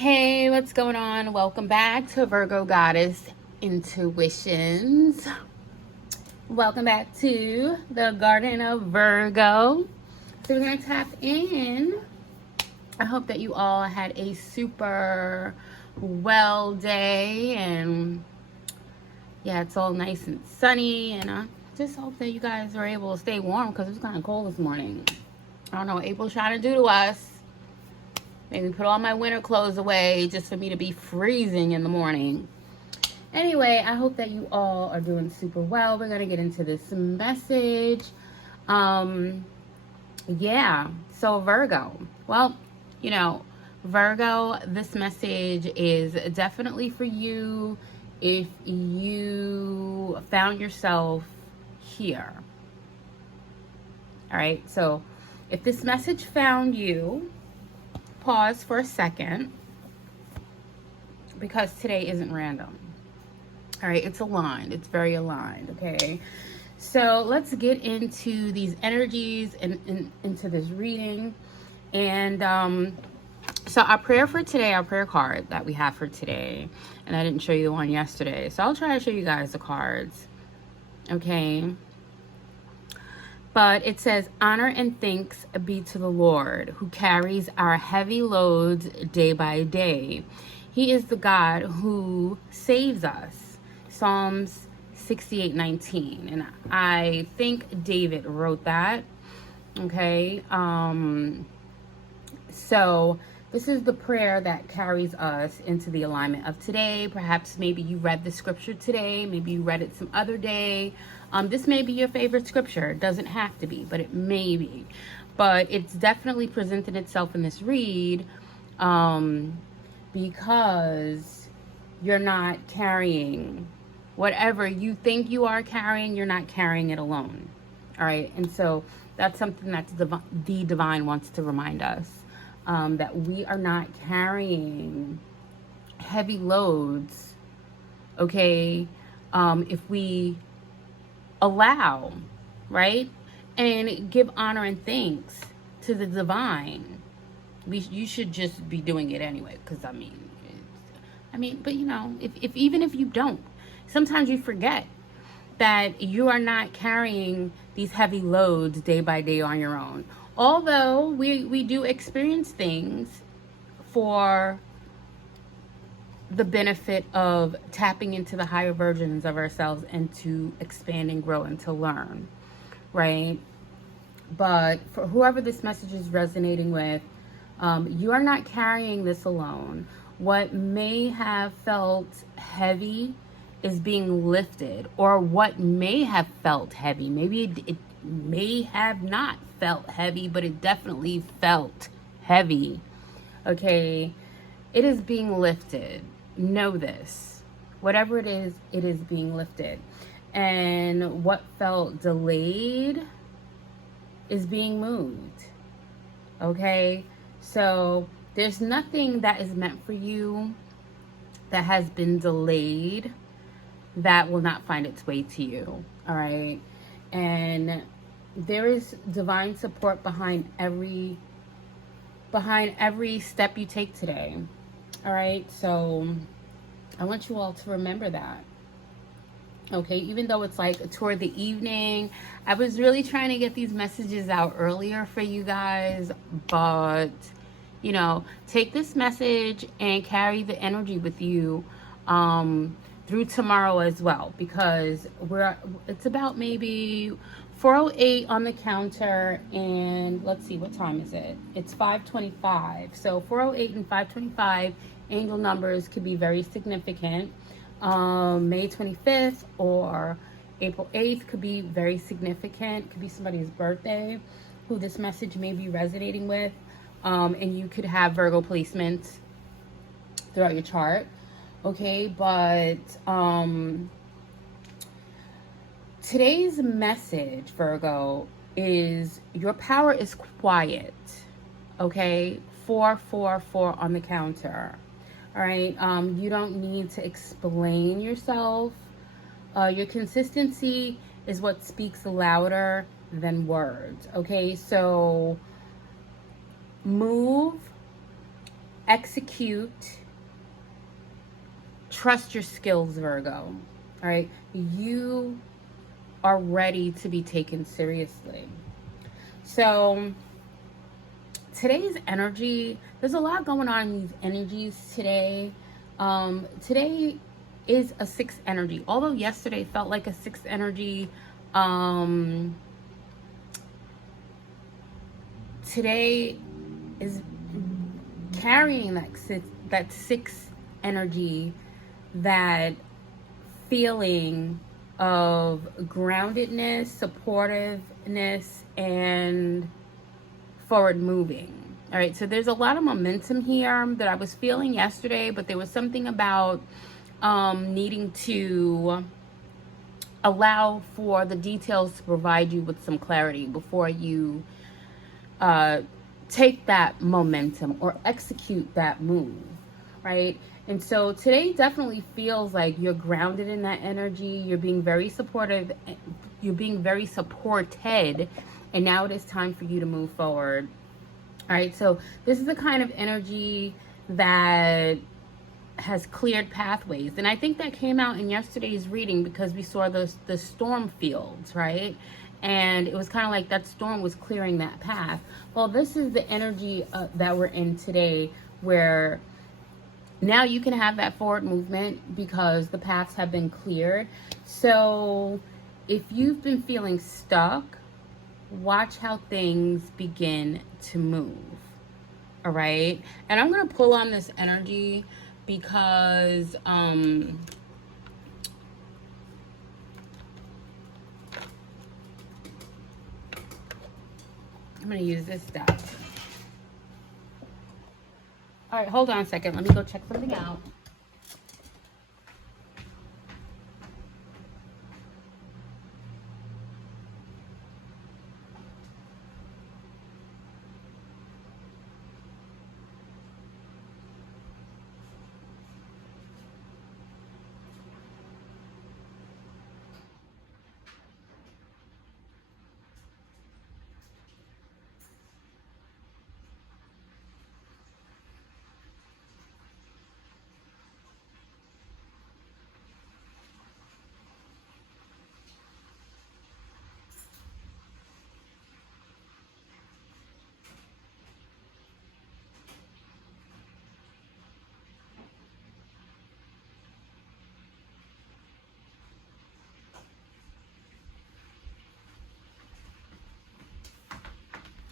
Hey, what's going on? Welcome back to Virgo Goddess Intuitions. Welcome back to the Garden of Virgo. So we're going to tap in. I hope that you all had a super well day, and yeah, it's all nice and sunny, and I just hope that you guys are able to stay warm because it was kind of cold this morning. I don't know what April's trying to do to us. Maybe put all my winter clothes away just for me to be freezing in the morning. Anyway, I hope that you all are doing super well. We're going to get into this message. Yeah, so Virgo. Well, Virgo, this message is definitely for you if you found yourself here. All right, so if this message found you, pause for a second, because today isn't random. All right, it's aligned. It's very aligned, okay? So let's get into these energies and into this reading. And so our prayer for today, our prayer card that we have for today, and I didn't show you the one yesterday, so I'll try to show you guys the cards, okay? But it says, honor and thanks be to the Lord, who carries our heavy loads day by day. He is the God who saves us. Psalms 68:19. And I think David wrote that. Okay. So this is the prayer that carries us into the alignment of today. Perhaps maybe you read the scripture today. Maybe you read it some other day. This may be your favorite scripture. It doesn't have to be, but it may be. But it's definitely presented itself in this read because you're not carrying whatever you think you are carrying. You're not carrying it alone. All right. And so that's something that the divine wants to remind us, that we are not carrying heavy loads. Okay. If we allow, right, and give honor and thanks to the divine, you should just be doing it anyway, because but if even if you don't, sometimes you forget that you are not carrying these heavy loads day by day on your own. Although we do experience things for the benefit of tapping into the higher versions of ourselves and to expand and grow and to learn, right? But for whoever this message is resonating with, you are not carrying this alone. What may have felt heavy is being lifted, or what may have felt heavy, maybe it may have not felt heavy, but it definitely felt heavy, okay? It is being lifted. Know this. Whatever it is being lifted. And what felt delayed is being moved. Okay? So there's nothing that is meant for you that has been delayed that will not find its way to you. All right? And there is divine support behind every step you take today. All right, so I want you all to remember that. Okay, even though it's like toward the evening, I was really trying to get these messages out earlier for you guys, but take this message and carry the energy with you through tomorrow as well, because it's about maybe 4:08 on the counter, and let's see, what time is it? It's 5:25. So 4:08 and 5:25 angel numbers could be very significant. May 25th or April 8th could be very significant. Could be somebody's birthday who this message may be resonating with. And you could have Virgo placements throughout your chart. Okay, but today's message, Virgo, is your power is quiet. Okay, 444 on the counter. All right, you don't need to explain yourself. Your consistency is what speaks louder than words. Okay, so move execute, trust your skills, Virgo. All right, you are ready to be taken seriously. So today's energy, there's a lot going on in these energies today. Today is a sixth energy, although yesterday felt like a sixth energy. Today is carrying that sixth energy, that feeling of groundedness, supportiveness, and forward moving. All right, so there's a lot of momentum here that I was feeling yesterday, but there was something about needing to allow for the details to provide you with some clarity before you take that momentum or execute that move, right? And so today definitely feels like you're grounded in that energy. You're being very supportive. You're being very supported. And now it is time for you to move forward. All right. So this is the kind of energy that has cleared pathways. And I think that came out in yesterday's reading because we saw the storm fields, right? And it was kind of like that storm was clearing that path. Well, this is the energy that we're in today, where now you can have that forward movement because the paths have been cleared. So if you've been feeling stuck, watch how things begin to move. All right. And I'm going to pull on this energy because I'm going to use this deck. All right, hold on a second. Let me go check something out.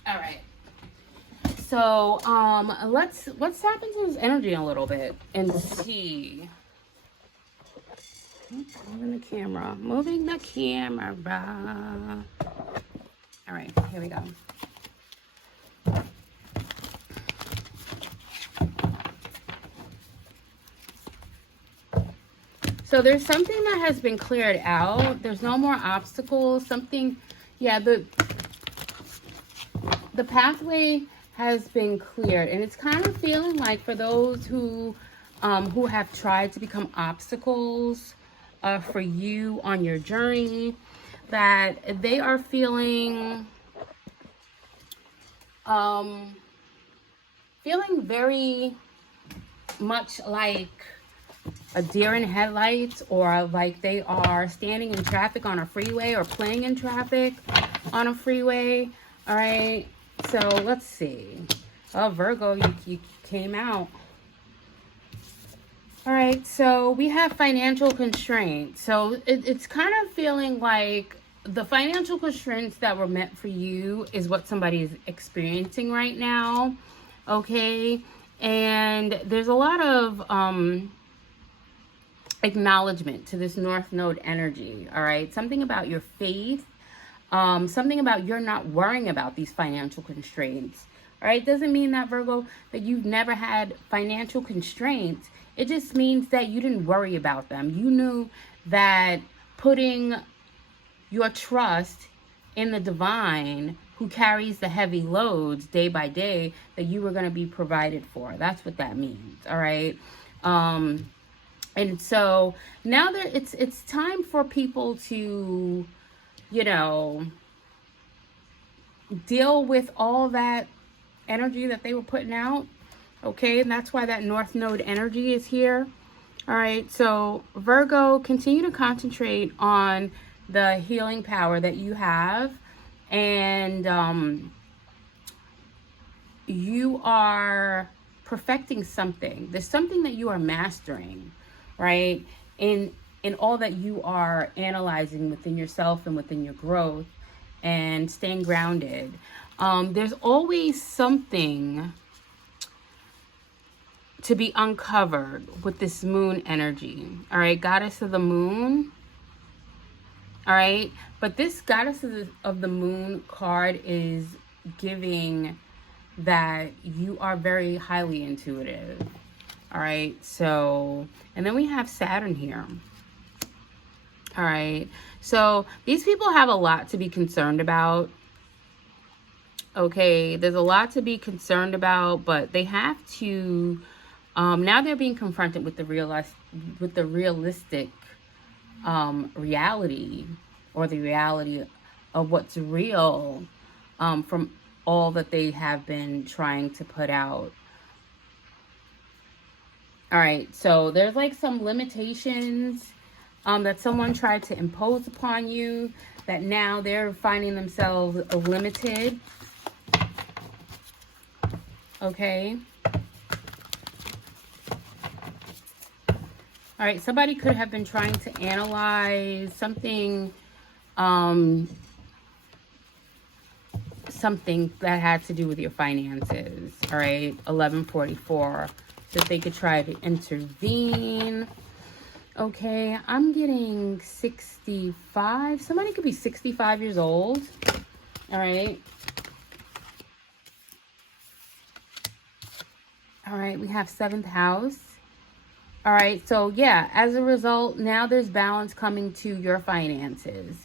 All right. So, let's tap into this energy a little bit and see. Moving the camera. Moving the camera. All right, here we go. So there's something that has been cleared out. There's no more obstacles. Something, yeah, the pathway has been cleared, and it's kind of feeling like for those who have tried to become obstacles for you on your journey, that they are feeling feeling very much like a deer in headlights, or like they are standing in traffic on a freeway or playing in traffic on a freeway. All right, so let's see. Oh, Virgo, you came out. All right, so we have financial constraints. So it's kind of feeling like the financial constraints that were meant for you is what somebody is experiencing right now. Okay, and there's a lot of acknowledgement to this North Node energy. All right, something about your faith, something about you're not worrying about these financial constraints. All right, doesn't mean that, Virgo, that you've never had financial constraints. It just means that you didn't worry about them. You knew that putting your trust in the divine, who carries the heavy loads day by day, that you were going to be provided for. That's what that means. All right. And so now that it's time for people to, you know, deal with all that energy that they were putting out. Okay, and that's why that North Node energy is here. All right, so Virgo, continue to concentrate on the healing power that you have, and you are perfecting something. There's something that you are mastering, right? In all that you are analyzing within yourself and within your growth and staying grounded. There's always something to be uncovered with this moon energy. All right, goddess of the moon. All right, but this goddess of the moon card is giving that you are very highly intuitive. All right, so, and then we have Saturn here. All right, so these people have a lot to be concerned about. Okay, there's a lot to be concerned about, but they have to, now they're being confronted with the realistic reality, or the reality of what's real, from all that they have been trying to put out. All right, so there's like some limitations that someone tried to impose upon you, that now they're finding themselves limited. Okay. All right, somebody could have been trying to analyze something, something that had to do with your finances. All right, 1144, so that they could try to intervene. Okay, I'm getting 65. Somebody could be 65 years old. All right. All right, we have 7th house. All right, so yeah, as a result, now there's balance coming to your finances.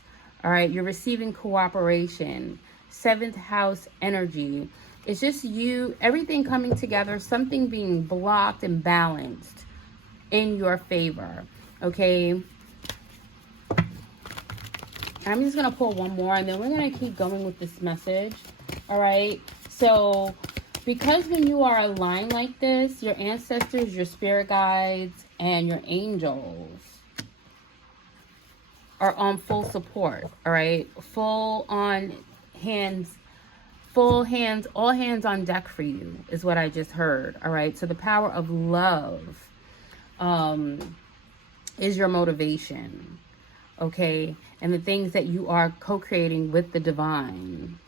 All right, you're receiving cooperation. 7th house energy. It's just you, everything coming together, something being blocked and balanced in your favor. Okay. I'm just going to pull one more, and then we're going to keep going with this message. All right. So because when you are aligned like this, your ancestors, your spirit guides, and your angels are on full support. All right. Full hands, all hands on deck for you is what I just heard. All right. So the power of love is your motivation. Okay. And the things that you are co-creating with the divine.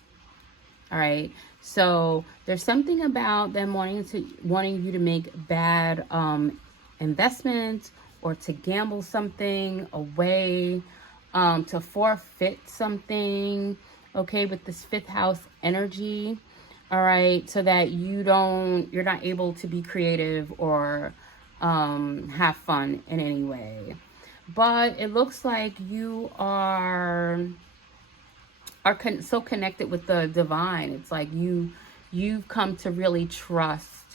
All right. So there's something about them wanting you to make bad investments, or to gamble something away, to forfeit something. Okay, with this 5th house energy. All right, so that you're not able to be creative or have fun in any way. But it looks like you are so connected with the divine. It's like you've come to really trust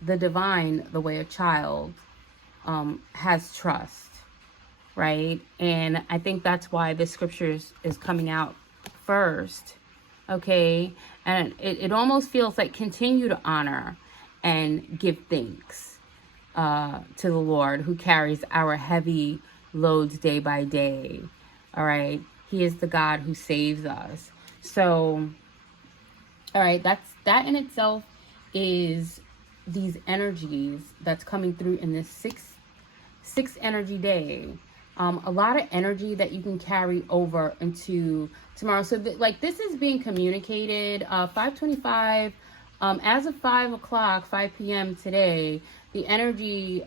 the divine the way a child has trust, right? And I think that's why this scripture is coming out first. Okay, and it almost feels like continue to honor and give thanks to the Lord, who carries our heavy loads day by day. All right, He is the God who saves us. So, all right, that in itself is these energies that's coming through in this six energy day. A lot of energy that you can carry over into tomorrow. So like this is being communicated 5:25, as of 5 p.m. today. The energy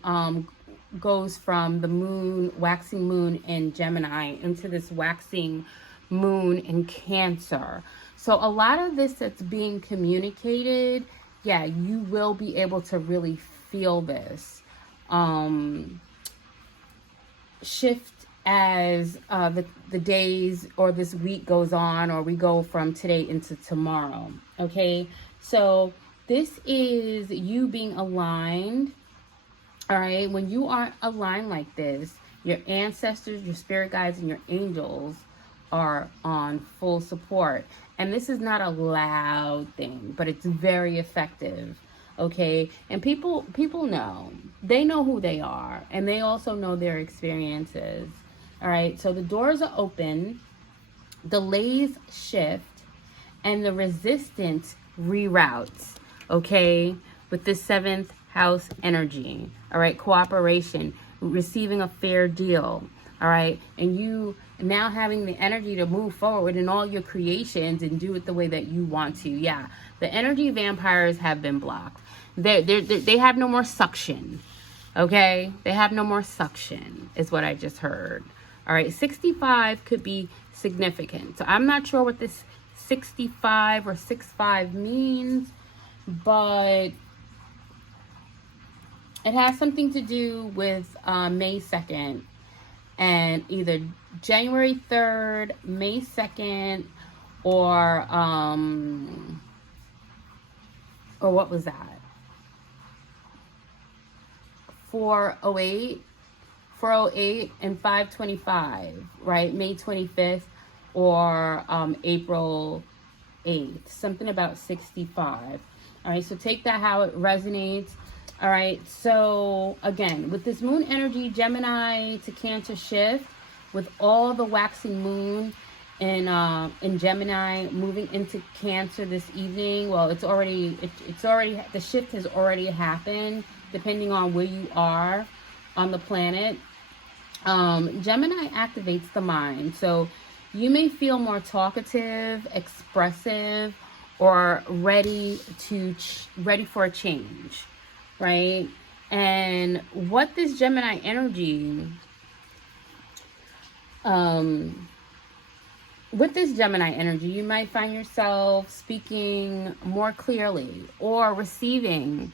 goes from the moon, waxing moon in Gemini, into this waxing moon in Cancer. So a lot of this that's being communicated, yeah, you will be able to really feel this shift as the days or this week goes on, or we go from today into tomorrow. Okay, so this is you being aligned. All right, when you are aligned like this, your ancestors, your spirit guides, and your angels are on full support. And this is not a loud thing, but it's very effective. okay? And people know. They know who they are, and they also know their experiences. All right? So the doors are open, delays shift, and the resistance reroutes, okay? With this 7th house energy, all right? Cooperation, receiving a fair deal, all right? And you now having the energy to move forward in all your creations and do it the way that you want to. Yeah, the energy vampires have been blocked. They have no more suction, okay? They have no more suction, is what I just heard. All right, 65 could be significant. So I'm not sure what this 65 or 65 means, but it has something to do with May 2nd and either January 3rd, May 2nd, or what was that? 408, 408 and 525, right? May 25th or April 8th, something about 65. All right, so take that how it resonates. All right, so again, with this moon energy, Gemini to Cancer shift, with all the waxing moon in Gemini moving into Cancer this evening. Well, it's already the shift has already happened, depending on where you are on the planet. Gemini activates the mind, so you may feel more talkative, expressive, or ready for a change, right? And what this Gemini energy, with this Gemini energy, you might find yourself speaking more clearly or receiving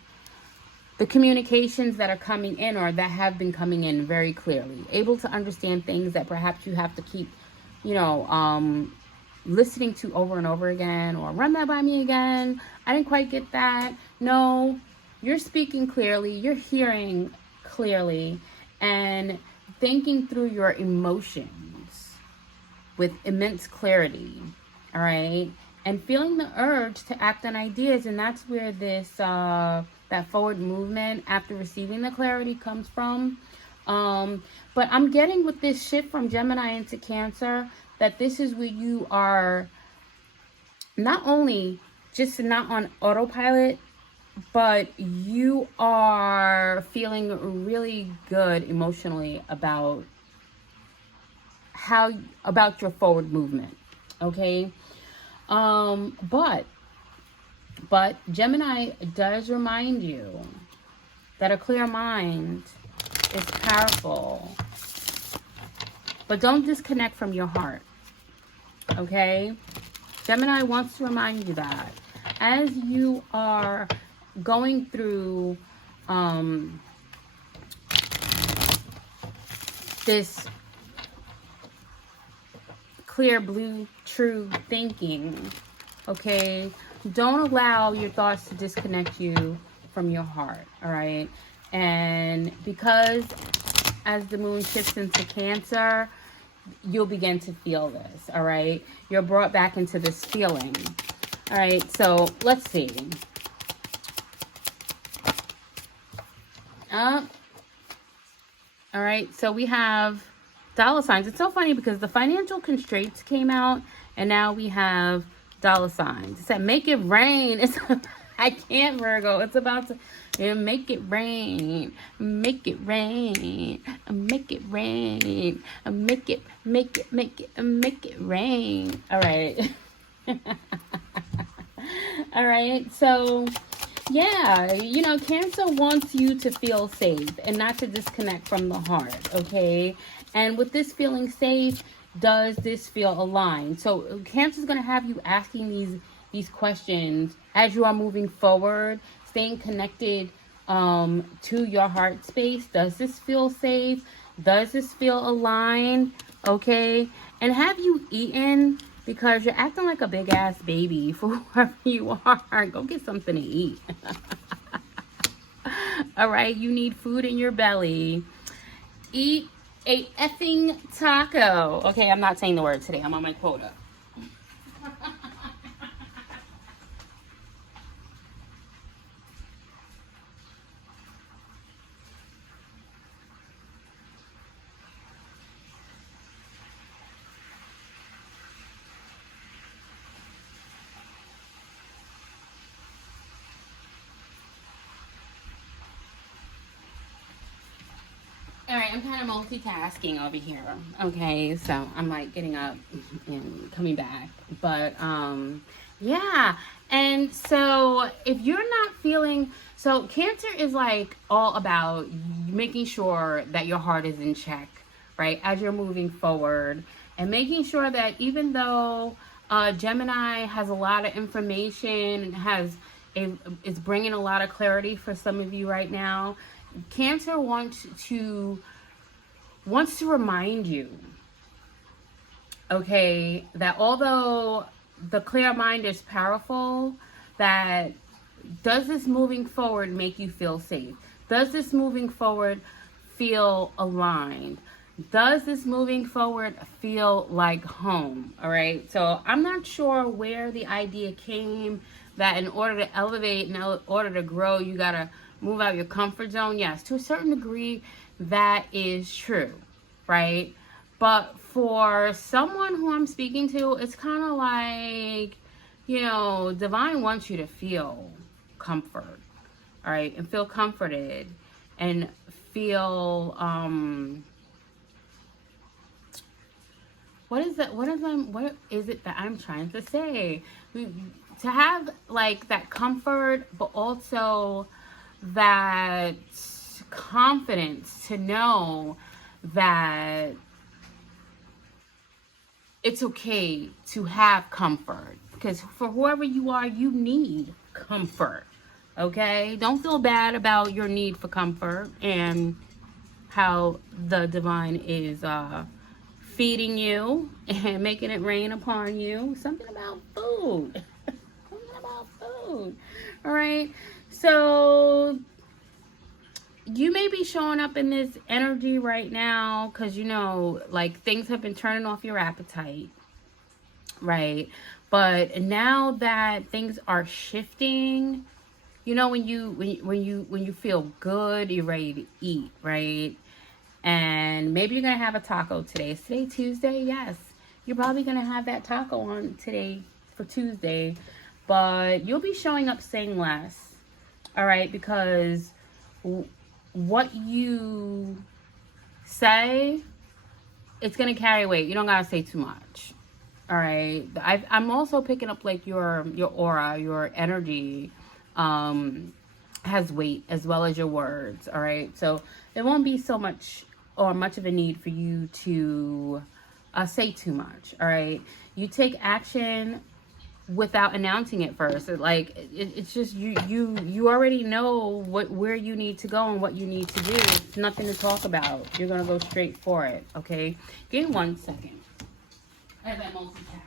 the communications that are coming in or that have been coming in very clearly, able to understand things that perhaps you have to keep, listening to over and over again, or run that by me again. I didn't quite get that. No, you're speaking clearly, you're hearing clearly, and thinking through your emotions with immense clarity, all right? And feeling the urge to act on ideas, and that's where this, that forward movement after receiving the clarity comes from. But I'm getting with this shift from Gemini into Cancer, that this is where you are not only just not on autopilot, but you are feeling really good emotionally about your forward movement, okay? But Gemini does remind you that a clear mind is powerful, but don't disconnect from your heart, okay? Gemini wants to remind you that as you are going through this clear blue true thinking, okay, don't allow your thoughts to disconnect you from your heart, all right? And because as the moon shifts into Cancer, you'll begin to feel this, all right? You're brought back into this feeling. All right, so let's see. All right, so we have dollar signs. It's so funny because the financial constraints came out, and now we have dollar signs. It said, make it rain. I can't, Virgo. It's about to make it rain. Make it rain. Make it rain. Make it rain. All right. All right. So, yeah, Cancer wants you to feel safe and not to disconnect from the heart, okay? And with this feeling safe, does this feel aligned? So Cancer is going to have you asking these questions as you are moving forward, staying connected to your heart space. Does this feel safe? Does this feel aligned? Okay. And have you eaten? Because you're acting like a big ass baby for whoever you are. Go get something to eat. All right. You need food in your belly. Eat a effing taco. Okay, I'm not saying the word today. I'm on my quota. I'm kind of multitasking over here. Okay, so I'm like getting up and coming back. But yeah. And so if you're not feeling, so Cancer is like all about making sure that your heart is in check, right? As you're moving forward and making sure that even though Gemini has a lot of information and is bringing a lot of clarity for some of you right now, Cancer wants to remind you, okay, that although the clear mind is powerful, that does this moving forward make you feel safe? Does this moving forward feel aligned? Does this moving forward feel like home? All right. So I'm not sure where the idea came that in order to elevate, in order to grow, you got to move out your comfort zone. Yes, to a certain degree, that is true, right? But for someone who I'm speaking to, it's kind of like, Divine wants you to feel comfort, all right? And feel comforted and feel, what is it that I'm trying to say? To have like that comfort, but also that confidence to know that it's okay to have comfort, because for whoever you are, you need comfort. Okay, don't feel bad about your need for comfort and how the divine is feeding you and making it rain upon you. Something about food. Something about food. All right, so you may be showing up in this energy right now because like things have been turning off your appetite, right? But now that things are shifting, when you feel good, you're ready to eat, right? And maybe you're gonna have a taco today. Is today Tuesday? Yes, you're probably gonna have that taco on today for Tuesday, but you'll be showing up saying less, all right? Because what you say, it's gonna carry weight. You don't gotta say too much, all right? I'm also picking up like your aura, your energy has weight as well as your words, all right? So there won't be so much or much of a need for you to say too much, all right? You take action without announcing it first. It's just you already know where you need to go and what you need to do. It's nothing to talk about. You're gonna go straight for it. Okay, give me 1 second. I have that multitask.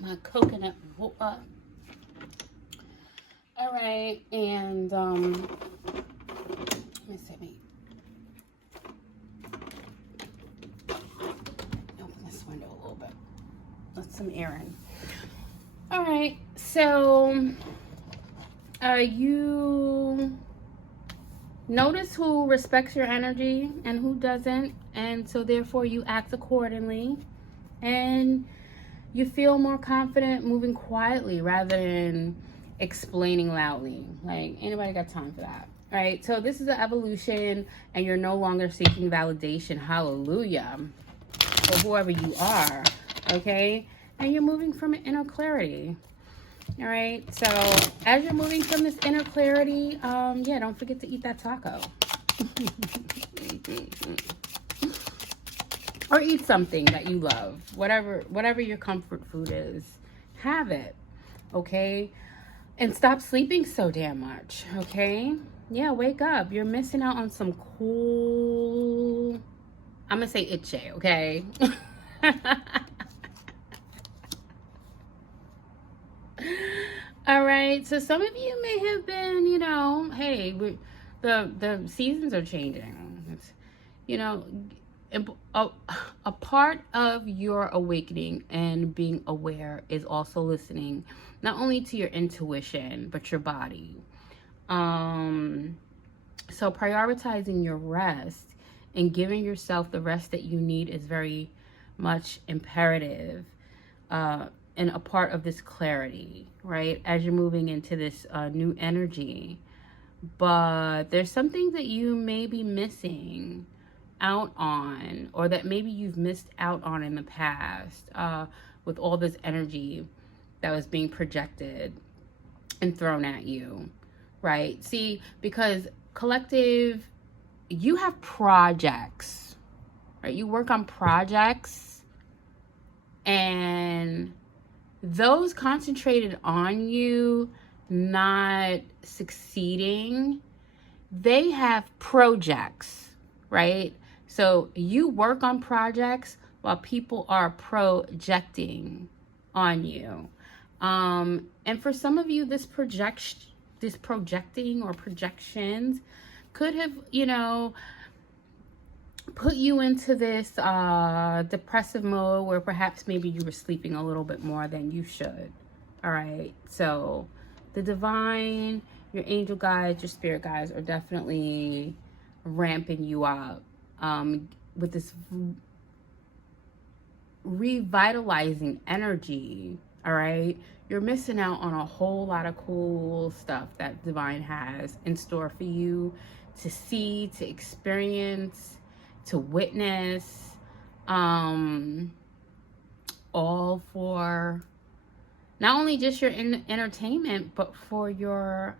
My coconut water. All right, and let me see. Open this window a little bit. Let some air in. All right, so you notice who respects your energy and who doesn't, and so therefore you act accordingly, and you feel more confident moving quietly rather than explaining loudly. Like, anybody got time for that? All right, so this is an evolution, and you're no longer seeking validation. Hallelujah. For whoever you are, okay? And you're moving from an inner clarity. All right, so as you're moving from this inner clarity, yeah, don't forget to eat that taco. Or eat something that you love. Whatever your comfort food is, have it, okay? And stop sleeping so damn much, okay? Yeah, wake up. You're missing out on some cool... I'm gonna say itchy, okay? All right, so some of you may have been, hey, the seasons are changing. It's, a part of your awakening and being aware is also listening not only to your intuition but your body. So prioritizing your rest and giving yourself the rest that you need is very much imperative, and a part of this clarity, right? As you're moving into this new energy. But there's something that you may be missing out on, or that maybe you've missed out on in the past, with all this energy that was being projected and thrown at you, right? See, because collective, you have projects, right? You work on projects, and those concentrated on you not succeeding, they have projects, right? So you work on projects while people are projecting on you. And for some of you, this projecting or projections could have, put you into this depressive mode where perhaps maybe you were sleeping a little bit more than you should. All right. So the divine, your angel guides, your spirit guides are definitely ramping you up with this revitalizing energy. All right. You're missing out on a whole lot of cool stuff that divine has in store for you to see, to experience, to witness, all for not only just your entertainment, but for your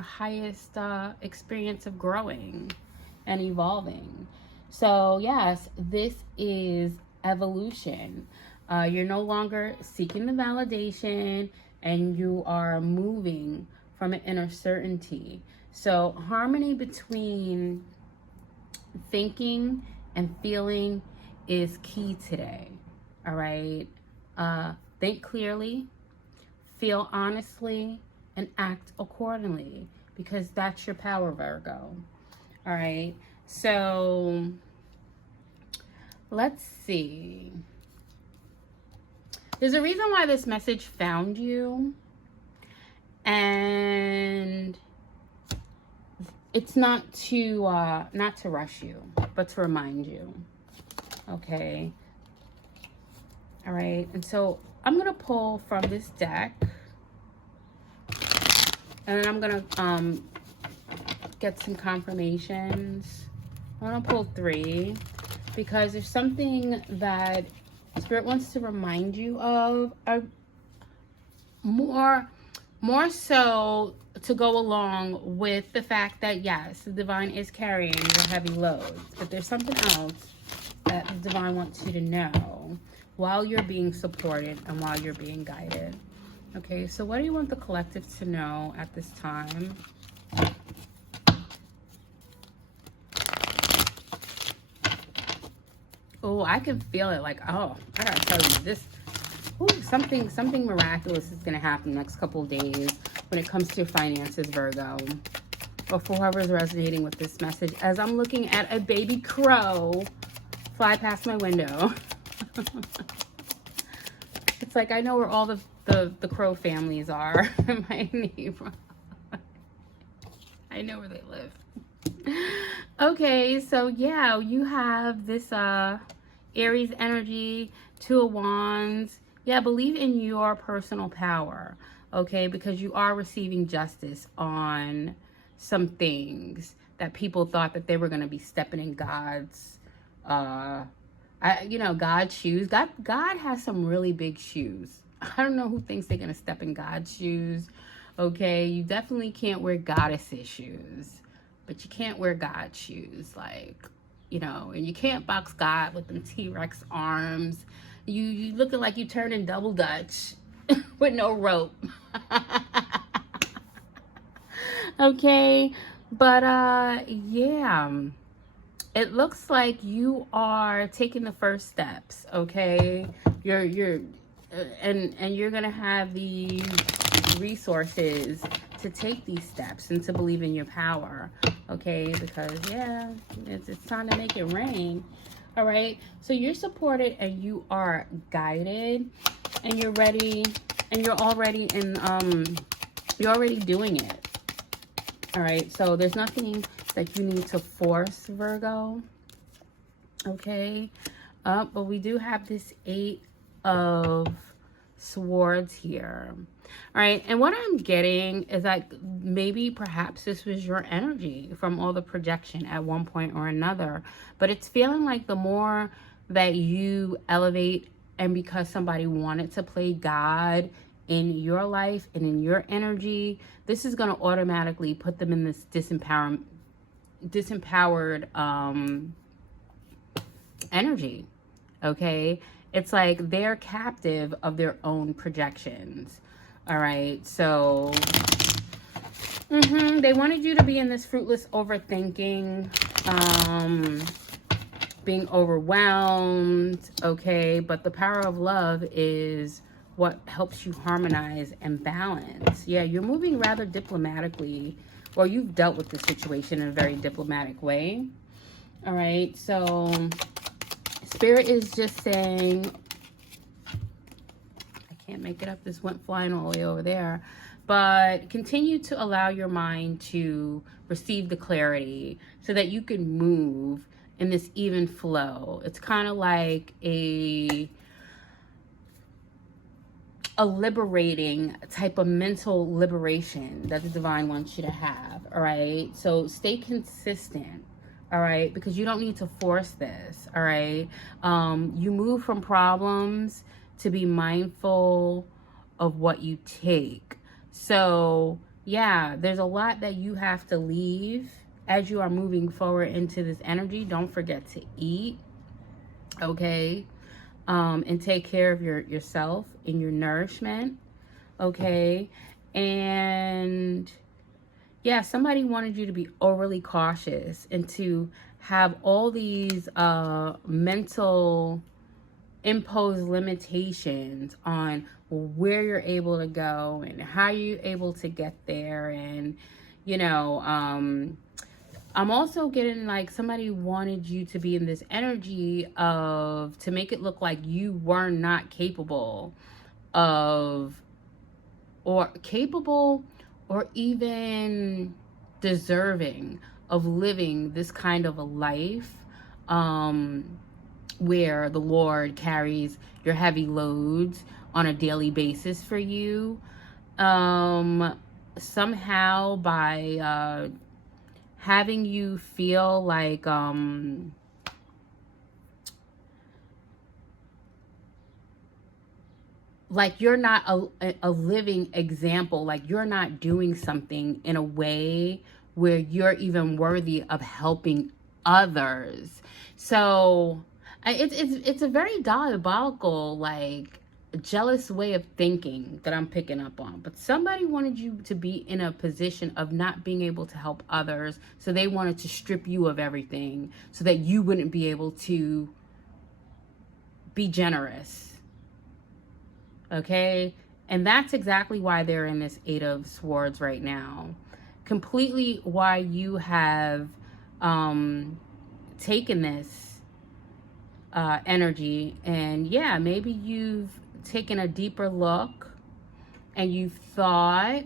highest experience of growing and evolving. So yes, this is evolution. You're no longer seeking the validation, and you are moving from an inner certainty. So harmony between thinking and feeling is key today. All right. Think clearly, feel honestly, and act accordingly, because that's your power, Virgo. All right. So let's see. There's a reason why this message found you, and it's not to rush you, but to remind you. Okay. All right. And so I'm going to pull from this deck, and then I'm going to get some confirmations. I'm going to pull 3 because there's something that Spirit wants to remind you of, more so to go along with the fact that, yes, the divine is carrying your heavy loads, but there's something else that the divine wants you to know while you're being supported and while you're being guided. Okay, so what do you want the collective to know at this time? Oh, I can feel it. Like, oh, I gotta tell you this. Ooh, something miraculous is gonna happen the next couple of days when it comes to your finances, Virgo. Or for whoever's resonating with this message, as I'm looking at a baby crow fly past my window. It's like I know where all the crow families are in my neighborhood. I know where they live. Okay, so yeah, you have this Aries energy, 2 of Wands. Yeah, believe in your personal power, okay? Because you are receiving justice on some things that people thought that they were going to be stepping in God's, God's shoes. God has some really big shoes. I don't know who thinks they're going to step in God's shoes, okay? You definitely can't wear goddess's shoes, but you can't wear God's shoes, and you can't box God with them T-Rex arms. You looking like you turning double Dutch with no rope. Okay, but yeah, it looks like you are taking the first steps. Okay, you're and you're gonna have these resources to take these steps and to believe in your power, okay? Because, yeah, it's time to make it rain, all right? So you're supported and you are guided and you're ready and you're already doing it, all right? So there's nothing that you need to force, Virgo, okay? But we do have this 8 of Swords here. All right, and what I'm getting is like maybe perhaps this was your energy from all the projection at one point or another, but it's feeling like the more that you elevate, and because somebody wanted to play God in your life and in your energy, this is going to automatically put them in this disempowered energy, okay? It's like they're captive of their own projections, all right? So, they wanted you to be in this fruitless overthinking, being overwhelmed, okay? But the power of love is what helps you harmonize and balance. Yeah, you're moving rather diplomatically, or you've dealt with the situation in a very diplomatic way, all right? So Spirit is just saying, I can't make it up, this went flying all the way over there, but continue to allow your mind to receive the clarity so that you can move in this even flow. It's kind of like a liberating type of mental liberation that the divine wants you to have, all right? So stay consistent, all right? Because you don't need to force this, all right? You move from problems to be mindful of what you take. So, yeah, there's a lot that you have to leave as you are moving forward into this energy. Don't forget to eat, okay? And take care of yourself and your nourishment, okay? And yeah, somebody wanted you to be overly cautious and to have all these mental imposed limitations on where you're able to go and how you're able to get there. And, you know, I'm also getting like somebody wanted you to be in this energy of, to make it look like you were not capable of, or even deserving of living this kind of a life, where the Lord carries your heavy loads on a daily basis for you, somehow by having you feel like you're not a living example, like you're not doing something in a way where you're even worthy of helping others. So it's a very diabolical, like, jealous way of thinking that I'm picking up on. But somebody wanted you to be in a position of not being able to help others, so they wanted to strip you of everything so that you wouldn't be able to be generous, okay? And that's exactly why they're in this 8 of Swords right now. Completely why you have taken this energy. And yeah, maybe you've taken a deeper look and you've thought,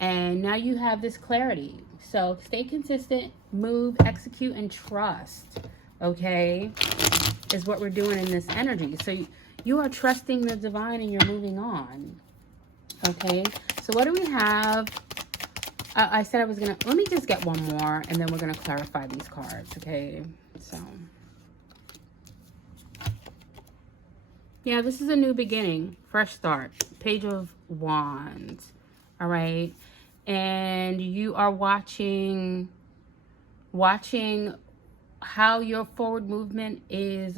and now you have this clarity. So stay consistent, move, execute, and trust, okay, is what we're doing in this energy. So you are trusting the divine and you're moving on, okay? So what do we have? I said I was gonna, let me just get one more and then we're gonna clarify these cards, okay? So yeah, this is a new beginning, fresh start, Page of Wands, all right? And you are watching how your forward movement is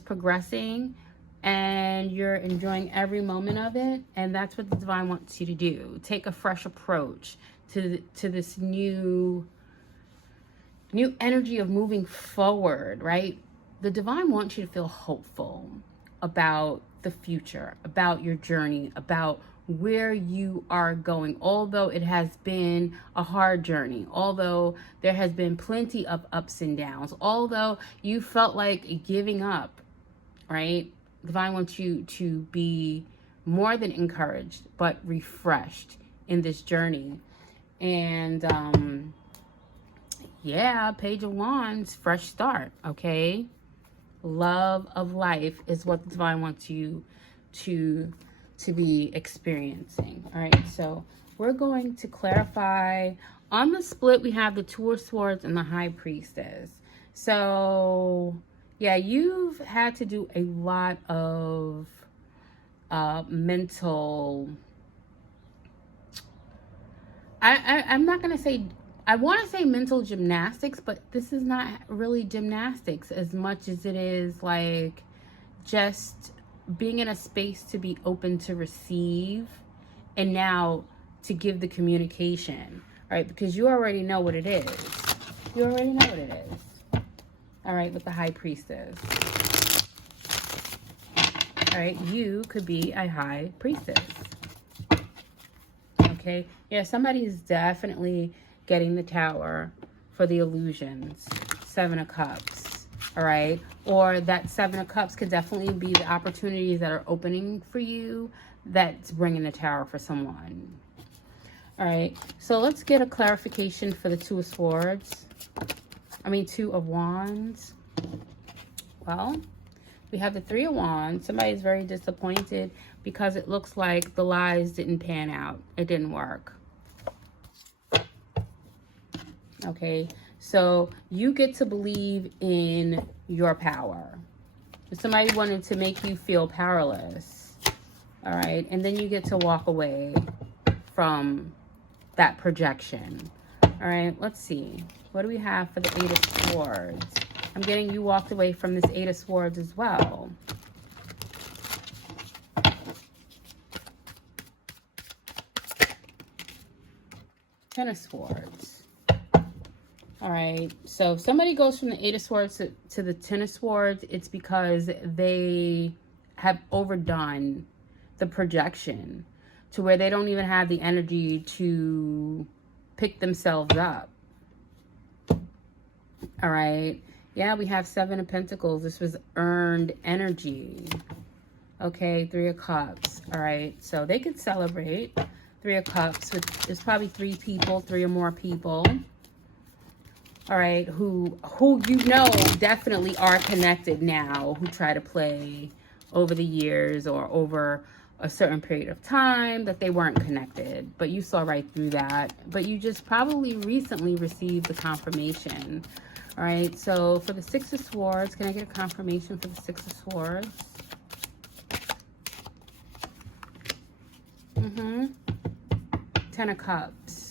progressing, and you're enjoying every moment of it. And that's what the divine wants you to do. Take a fresh approach to this new energy of moving forward, right? The divine wants you to feel hopeful about the future, about your journey, about where you are going. Although it has been a hard journey, although there has been plenty of ups and downs, although you felt like giving up, right? Divine wants you to be more than encouraged, but refreshed in this journey. And yeah, Page of Wands, fresh start, okay? Love of life is what the divine wants you to be experiencing. All right, so we're going to clarify. On the split, we have the Two of Swords and the High Priestess. So yeah, you've had to do a lot of mental, I'm not going to say, I want to say mental gymnastics, but this is not really gymnastics as much as it is like just being in a space to be open to receive and now to give the communication, right? Because you already know what it is. You already know what it is. All right, with the High Priestess. All right, you could be a High Priestess. Okay, yeah, somebody's definitely getting the Tower for the illusions. Seven of Cups, all right? Or that Seven of Cups could definitely be the opportunities that are opening for you that's bringing the Tower for someone. All right, so let's get a clarification for the Two of Swords. Two of Wands. Well, we have the Three of Wands. Somebody's very disappointed because it looks like the lies didn't pan out. It didn't work. Okay, so you get to believe in your power. Somebody wanted to make you feel powerless. All right, and then you get to walk away from that projection. All right, let's see. What do we have for the Eight of Swords? I'm getting you walked away from this Eight of Swords as well. Ten of Swords. All right, so if somebody goes from the Eight of Swords to the Ten of Swords, it's because they have overdone the projection to where they don't even have the energy to pick themselves up. All right, yeah, we have Seven of Pentacles. This was earned energy. Okay, Three of Cups. All right, so they could celebrate. Three of Cups. There's probably three people, three or more people. All right, who you know definitely are connected now, who try to play over the years or over a certain period of time that they weren't connected, but you saw right through that. But you just probably recently received the confirmation. All right, so for the Six of Swords, can I get a confirmation for the Six of Swords? Ten of Cups.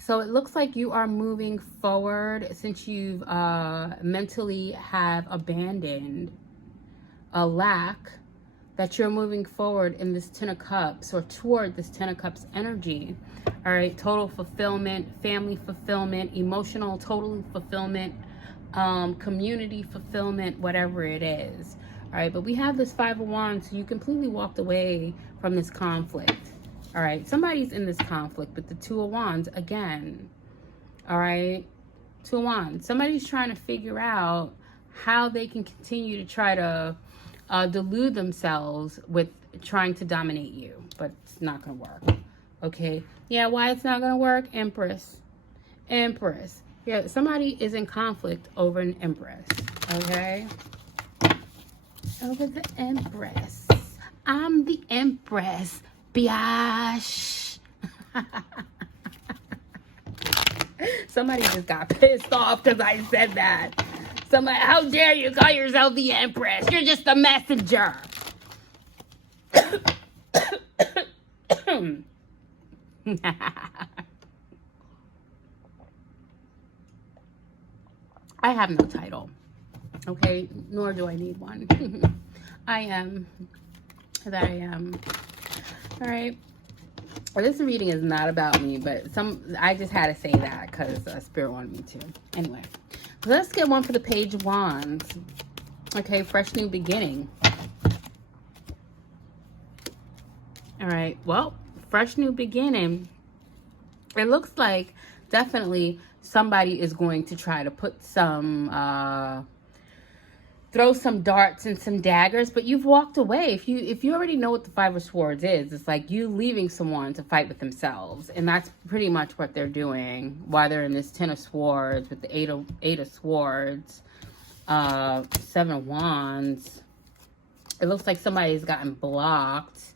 So it looks like you are moving forward since you've mentally have abandoned a lack, that you're moving forward in this Ten of Cups or toward this Ten of Cups energy. All right, total fulfillment, family fulfillment, emotional total fulfillment, community fulfillment, whatever it is. All right, but we have this Five of Wands, so you completely walked away from this conflict. All right, somebody's in this conflict with the Two of Wands again. All right, Two of Wands. Somebody's trying to figure out how they can continue to try to delude themselves with trying to dominate you, but it's not going to work. Okay, yeah, why it's not going to work? Empress. Empress. Yeah, somebody is in conflict over an Empress. Okay, over the Empress. I'm the Empress. Biash. Somebody just got pissed off because I said that. Somebody, how dare you call yourself the Empress? You're just a messenger. I have no title. Okay, nor do I need one. I am that I am. All right. Well, this reading is not about me, but I just had to say that because Spirit wanted me to. Anyway, let's get one for the Page of Wands. Okay, fresh new beginning. All right. Well, fresh new beginning. It looks like definitely somebody is going to try to put some throw some darts and some daggers, but you've walked away. If you already know what the Five of Swords is, it's like you leaving someone to fight with themselves, and that's pretty much what they're doing. While they're in this Ten of Swords with the Eight of Swords, Seven of Wands. It looks like somebody's gotten blocked.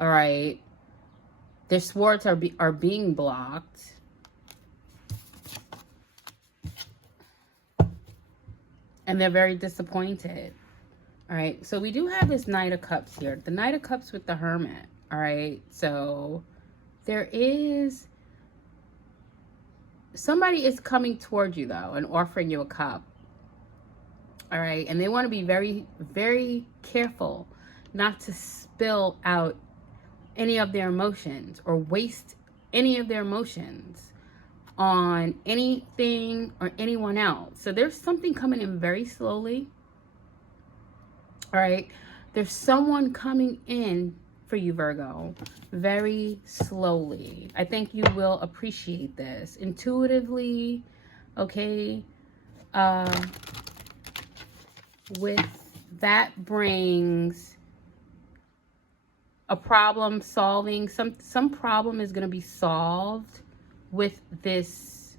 All right, their swords are being blocked. And they're very disappointed. All right, so we do have this Knight of Cups here. The Knight of Cups with the Hermit. All right, so there is somebody is coming towards you though and offering you a cup. All right, and they want to be very, very careful not to spill out any of their emotions or waste any of their emotions on anything or anyone else. So there's something coming in very slowly. All right, there's someone coming in for you, Virgo, very slowly. I think you will appreciate this intuitively. Okay, with that brings a problem solving. Some problem is going to be solved with this,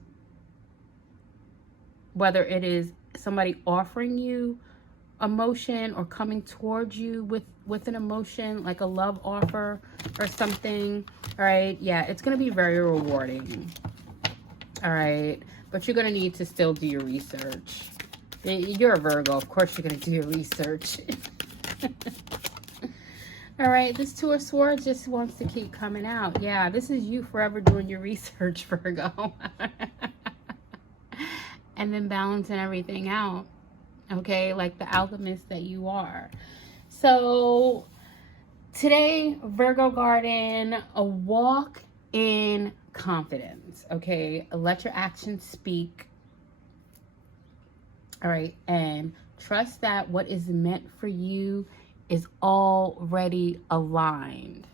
whether it is somebody offering you emotion or coming towards you with an emotion, like a love offer or something. All right, yeah, it's going to be very rewarding. All right, but you're going to need to still do your research. You're a Virgo, of course you're going to do your research. All right, this Two of Swords just wants to keep coming out. Yeah, this is you forever doing your research, Virgo. And then balancing everything out. Okay, like the alchemist that you are. So today, Virgo Garden, a walk in confidence. Okay, let your actions speak. All right, and trust that what is meant for you is already aligned,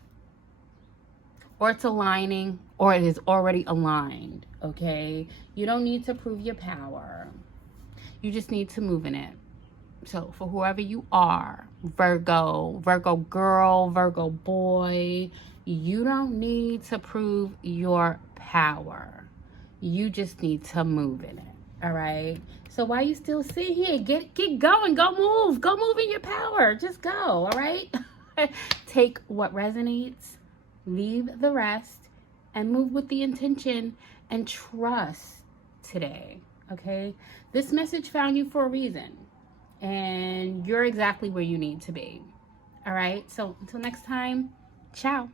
or it's aligning, or it is already aligned. Okay, you don't need to prove your power, you just need to move in it. So for whoever you are, Virgo girl, Virgo boy, you don't need to prove your power, you just need to move in it. All right, so why you still sit here? Get going, go move in your power. Just go. All right. Take what resonates, leave the rest, and move with the intention and trust today. Okay, this message found you for a reason, and you're exactly where you need to be. All right, so until next time, ciao.